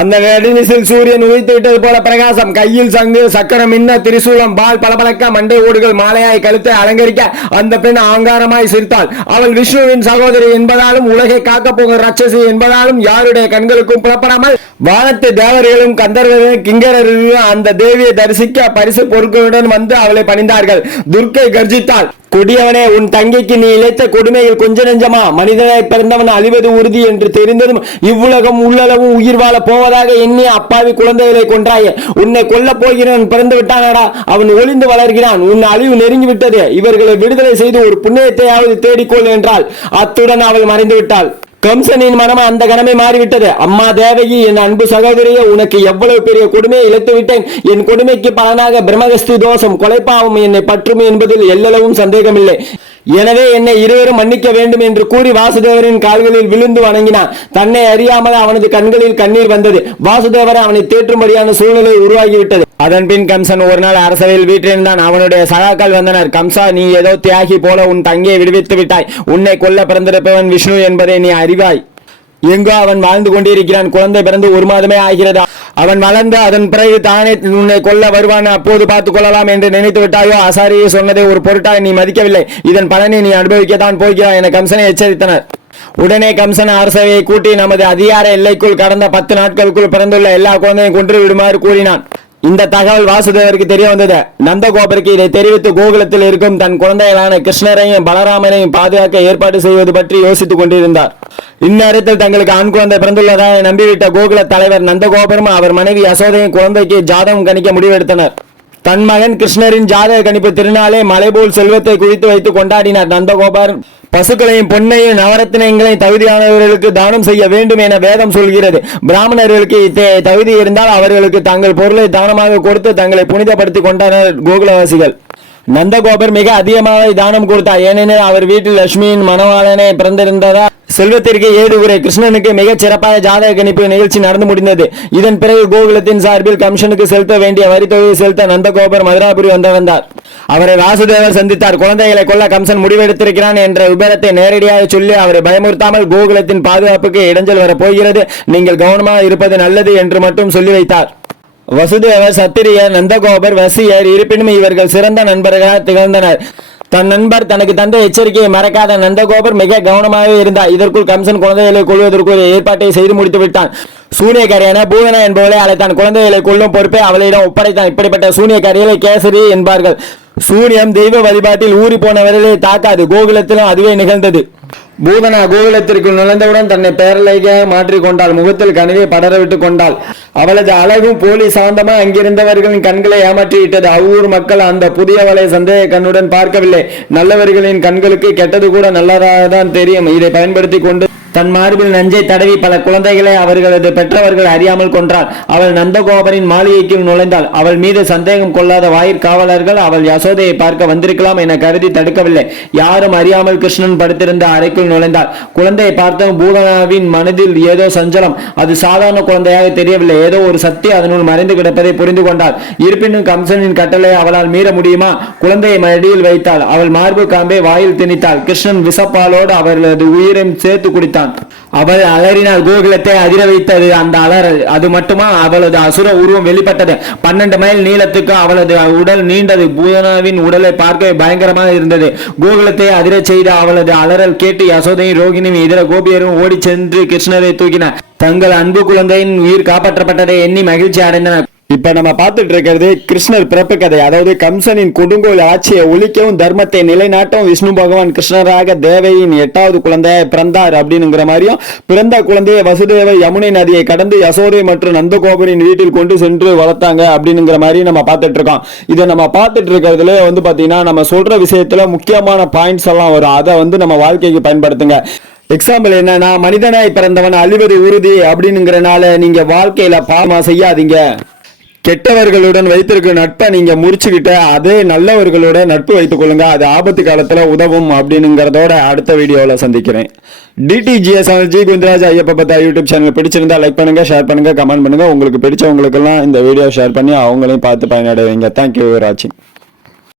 அந்த நடுநிசில் சூரியன் உதித்து விட்டது போல பிரகாசம், கையில் சங்கு சக்கரம் மின்ன, திரிசூலம் பால் பளபளக்க, மண்டை ஓடுகள் மாலையாய் கழுத்தை அலங்கரிக்க அந்த பெண் ஆங்காரமாய் சிரித்தாள். அவள் விஷ்ணுவின் சகோதரி என்பதாலும் உலகை காக்கப் போகும் ராட்சசி என்பதாலும் யாருடைய கண்களுக்கும் புலப்படாமல் வானத்து தேவர்களும் கந்தர்வர்களும் கிங்கரர்களும் அந்த தேவியை தரிசிக்க பரிசு பொருட்களுடன் வந்து அவளை பணிந்தார்கள். துர்க்கை கர்ஜித்தாள். கொடியவனே, உன் தங்கைக்கு நீ இழைத்த கொடுமையில் கொஞ்ச நெஞ்சமா? மனிதனாய் பிறந்தவன் அழிவது உறுதி என்று தெரிந்ததும் இவ்வுலகம் உள்ளளவும் உயிர் வாழ போவதாக எண்ணி அப்பாவி குழந்தைகளை கொன்றாயே. உன்னை கொல்ல போகிறவன் பிறந்து விட்டானடா, அவன் ஒளிந்து வளர்கிறான். உன் அழிவு நெருங்கி விட்டது. இவர்களை விடுதலை செய்து ஒரு புண்ணியத்தையாவது தேடிக்கொள் என்றாள். அத்துடன் அவள் மறைந்து விட்டாள். கம்சனின் மனம் அந்த கணமே மாறிவிட்டது. அம்மா தேவகி, என் அன்பு சகோதரியே, உனக்கு எவ்வளவு பெரிய கொடுமையை இழைத்து விட்டேன். என் கொடுமைக்கு பலனாக பிரம்மகஸ்தி தோஷம் கொலைப்பாவம் என்னை பற்றும் என்பதில் எல்லளவும் சந்தேகமில்லை. எனவே என்னை இருவரும் மன்னிக்க வேண்டும் என்று கூறி வாசுதேவரின் கால்களில் விழுந்து வணங்கினான். தன்னை அறியாமல் அவனது கண்களில் கண்ணீர் வந்தது. வாசுதேவரை அவனை தேற்றும்படியான சூழ்நிலை உருவாகிவிட்டது. அதன் பின் கம்சன் ஒரு நாள் அரசவையில் வீற்றிருந்தான். அவனுடைய சகாக்கள் வந்தனர். கம்சா, நீ ஏதோ தியாகி போல உன் தங்கையை விடுவித்து விட்டாய். உன்னை கொல்ல பிறந்திருப்பவன் விஷ்ணு என்பதை நீ அறிவாய். எங்கோ அவன் வாழ்ந்து கொண்டிருக்கிறான். குழந்தை பிறந்து 1 மாதமே ஆகிறது. அவன் வளர்ந்து அதன் பிறகு தானே உன்னை கொல்ல வருவான். அப்போது பார்த்துக் கொள்ளலாம் என்று நினைத்து விட்டாயோ? ஆசாரியை சொன்னதை ஒரு பொருட்டாய் நீ மதிக்கவில்லை. இதன் பலனை நீ அனுபவிக்கத்தான் போகிறாய் என கம்சனை எச்சரித்தனர். உடனே கம்சன் அரசவையை கூட்டி நமது அதிகார எல்லைக்குள் கடந்த 10 நாட்களுக்குள் பிறந்துள்ள எல்லா குழந்தையும் கொன்று விடுமாறு கூறினான். இந்த தகவல் வாசுதேவருக்கு தெரிய வந்தது. நந்தகோபருக்கு இதை தெரிவித்து கோகுலத்தில் இருக்கும் தன் குழந்தைகளான கிருஷ்ணரையும் பலராமனையும் பாதுகாக்க ஏற்பாடு செய்வது பற்றி யோசித்துக் கொண்டிருந்தார். இந்நேரத்தில் தங்களுக்கு ஆண் குழந்தை பிறந்துள்ளதாக நம்பிவிட்ட கோகுல தலைவர் நந்தகோபரும் அவர் மனைவி யசோதையும் குழந்தைக்கு ஜாதகம் கணிக்க முடிவெடுத்தனர். தன் மகன் கிருஷ்ணரின் ஜாதக கணிப்பு திருநாளே மலைபோல் செல்வத்தை குறித்து வைத்து கொண்டாடினார். நந்தகோபர் பசுக்களையும் பொன்னையும் நவரத்தினங்களையும் தகுதியானவர்களுக்கு தானம் செய்ய வேண்டும் என வேதம் சொல்கிறது. பிராமணர்களுக்கு தகுதி இருந்தால் அவர்களுக்கு தங்கள் பொருளை தானமாக கொடுத்து தங்களை புனிதப்படுத்திக் கொண்டனர் கோகுலவாசிகள். நந்தகோபர் மிக அதிகமாக தானம் கொடுத்தார். ஏனெனில் அவர் வீட்டில் லட்சுமியின் மணவாளனே பிறந்திருந்ததா செல்வத்திற்கு ஏது குறை. கிருஷ்ணனுக்கு மிகச் சிறப்பாக ஜாதக கணிப்பு நிகழ்ச்சி நடந்து முடிந்தது. இதன் பிறகு கோகுலத்தின் சார்பில் கம்சனுக்கு செலுத்த வேண்டிய வரித்தொகையை செலுத்த நந்தகோபர் மதுராபுரி வந்தார். அவரை வாசுதேவர் சந்தித்தார். குழந்தைகளை கொல்ல கம்சன் முடிவெடுத்திருக்கிறான் என்ற விபரத்தை நேரடியாக சொல்லி அவரை பயமுறுத்தாமல் கோகுலத்தின் பாதுகாப்புக்கு இடைஞ்சல் வரப்போகிறது, நீங்கள் கவனமாக இருப்பது நல்லது என்று மட்டும் சொல்லி வைத்தார். வசுதேவர், சத்திரியர், நந்தகோபர், வசியர் இருப்பினும் இவர்கள் சிறந்த நண்பர்களாக திகழ்ந்தனர். தன் நண்பர் தனக்கு தந்த எச்சரிக்கையை மறக்காத நந்தகோபர் மிக கவனமாக இருந்தார். இதற்குள் கம்சன் குழந்தைகளை கொள்வதற்கு ஒரு ஏற்பாட்டை செய்து முடித்து விட்டான். சூனியக்காரியான பூதனா என்பவளை அழைத்தான். குழந்தைகளை கொள்ளும் பொறுப்பை அவளிடம் ஒப்படைத்தான். இப்படிப்பட்ட சூனியக்காரிகளை கேசரி என்பார்கள். சூனியம் தெய்வ வழிபாட்டில் ஊறி போனவர்களை தாக்காது. கோகுலத்திலும் அதுவே நிகழ்ந்தது. பூதனா கோகுலத்திற்குள் நுழைந்தவுடன் தன்னை பேரலையாக மாற்றிக்கொண்டாள். முகத்தில் கனவை படரவிட்டுக் கொண்டாள். அவளது அழகும் போலி சாந்தமா அங்கிருந்தவர்களின் கண்களை ஏமாற்றிவிட்டது. அவ்வூர் மக்கள் அந்த புதியவளை சந்தேக கண்ணுடன் பார்க்கவில்லை. நல்லவர்களின் கண்களுக்கு கெட்டது கூட நல்லதாக தான் தெரியும். இதை பயன்படுத்தி கொண்டு தன் மார்பில் நஞ்சை தடவி பல குழந்தைகளை அவர்களது பெற்றவர்கள் அறியாமல் கொன்றாள். அவள் நந்தகோபரின் மாளிகைக்குள் நுழைந்தாள். அவள் மீது சந்தேகம் கொள்ளாத வாயிற்காவலர்கள் அவள் யசோதையை பார்க்க வந்திருக்கலாம் என கருதி தடுக்கவில்லை. யாரும் அறியாமல் கிருஷ்ணன் படுத்திருந்த அறைக்குள் நுழைந்தாள். குழந்தையை பார்த்த பூதனாவின் மனதில் ஏதோ சஞ்சலம். அது சாதாரண குழந்தையாக தெரியவில்லை. ஏதோ ஒரு சக்தி அதனுள் மறைந்து கிடப்பதை புரிந்து கொண்டாள். இருப்பினும் கம்சனின் கட்டளை அவளால் மீற முடியுமா? குழந்தையை மடியில் வைத்தாள். அவள் மார்பு காம்பை வாயில் திணித்தாள். கிருஷ்ணன் விசப்பாலோடு அவர்களது உயிரை சேர்த்து குடித்தான். அவள் அலறினால் கோகுலத்தை அதிர வைத்தது அந்த அலறல். அது மட்டுமா, அவளது அசுர உருவம் வெளிப்பட்டது. 12 மைல் நீளத்துக்கு அவளது உடல் நீண்டது. பூதனாவின் உடலை பார்க்க பயங்கரமாக இருந்தது. கோகுலத்தை அதிர செய்த அவளது அலறல் கேட்டு யசோதையும் ரோகிணியும் இதர கோபியரும் ஓடி சென்று கிருஷ்ணரை தூக்கினார். தங்கள் அன்பு குழந்தையின் உயிர் காப்பாற்றப்பட்டதை எண்ணி மகிழ்ச்சி அடைந்தனர். இப்ப நம்ம பார்த்துட்டு இருக்கிறது கிருஷ்ணர் பிறப்பு கதை. அதாவது கம்சனின் கொடுங்கோல் ஆட்சியை ஒழிக்கவும் தர்மத்தை நிலைநாட்டவும் விஷ்ணு பகவான் கிருஷ்ணராக தேவையின் 8வது குழந்தையை பிறந்தார் அப்படிங்கிற மாதிரியும், பிறந்த குழந்தையை வசுதேவ யமுனை நதியை கடந்து யசோதை மற்றும் நந்தகோபரின் வீட்டில் கொண்டு சென்று வளர்த்தாங்க அப்படிங்கிற மாதிரி நம்ம பார்த்துட்டு இருக்கோம். இதை நம்ம பார்த்துட்டு இருக்கிறதுல பாத்தீங்கன்னா நம்ம சொல்ற விஷயத்துல முக்கியமான பாயிண்ட்ஸ் எல்லாம் வரும். அதை நம்ம வாழ்க்கைக்கு பயன்படுத்துங்க. எக்ஸாம்பிள் என்னன்னா, மனிதனாய் பிறந்தவன் அழிவது உறுதி அப்படிங்கிறனால நீங்க வாழ்க்கையில பாவமா செய்யாதீங்க. கெட்டவர்களுடன் வைத்திருக்க நட்பை நீங்க முறிச்சுக்கிட்ட அதே நல்லவர்களோட நட்பு வைத்துக் கொள்ளுங்க. அது ஆபத்து காலத்துல உதவும் அப்படிங்கிறதோட அடுத்த வீடியோல சந்திக்கிறேன். டிடிஜிஎஸ் ஜி குந்தராஜ் ஐயப்ப பத்தா யூடியூப் சேனல் பிடிச்சிருந்தா லைக் பண்ணுங்க, ஷேர் பண்ணுங்க, கமெண்ட் பண்ணுங்க. உங்களுக்கு பிடிச்சவங்களுக்கெல்லாம் இந்த வீடியோ ஷேர் பண்ணி அவங்களையும் பார்த்து பயனடைவீங்க. தேங்க்யூ ஃபார் வாட்சிங்.